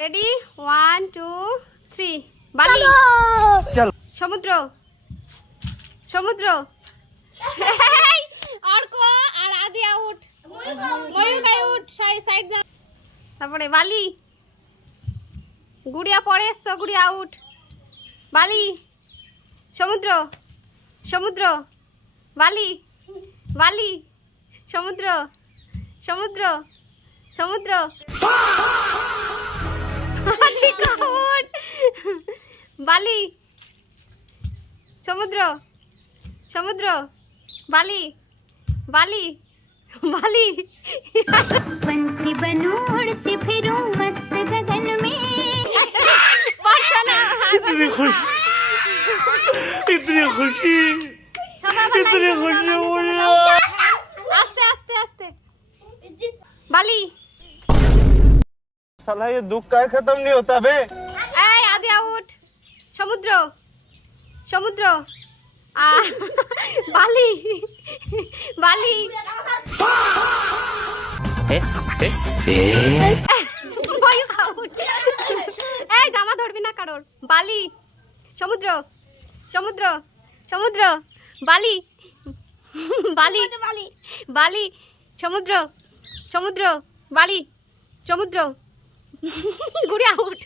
ready 1 2 3 বালি চল সমুদ্র সমুদ্র অর্ক আর আদি আউট ময়ূক আউট সাইড দাও তারপরে বালি গুড়িয়া পরে এসছো গুড়িয়া আউট বালি সমুদ্র সমুদ্র বালি বালি সমুদ্র সমুদ্র সমুদ্র বালি সমুদ্র সমুদ্র বালি বালি बाली पंछी बनूं उड़ती फिरूं मस्त गगन में इतनी खुशी इतनी खुशी इतनी खुशी मुझे आस्ते आस्ते आस्ते बाली साला ये दुख का खत्म नहीं होता बे ए आधे आउट समुद्र समुद्र बाली बाली জামা ধরবি না কারোর বালি সমুদ্র সমুদ্র সমুদ্র বালি বালি বালি সমুদ্র সমুদ্র বালি সমুদ্র গুড়ি আউট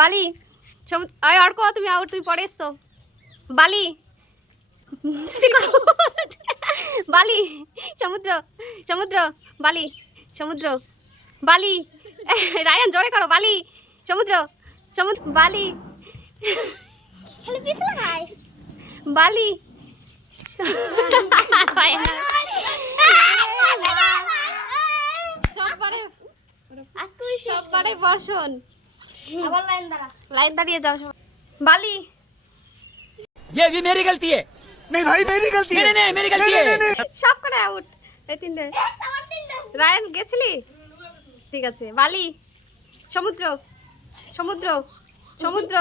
বালি সমুদ্র অর্ক তুমি আউট তুমি পরে এসছো বালি বালি সমুদ্র সমুদ্র বালি সমুদ্র বালি রায়ান জোরে করো বালি সমুদ্র সমুদ্র বালি বালি সববারে বর্ষণ লাইন দাঁড়িয়ে যাও বালি ये भी मेरी गलती है नहीं भाई मेरी गलती है नहीं मेरी गलती है সব করে আউট এই তিনটে রায়ান গেছিলি ঠিক আছে বালি সমুদ্র সমুদ্র সমুদ্র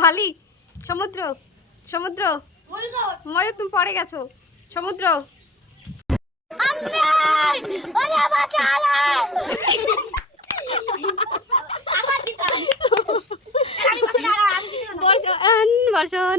বালি সমুদ্র সমুদ্র ময়ূর তুমি পড়ে গেছো সমুদ্র বর্ষণ বর্ষণ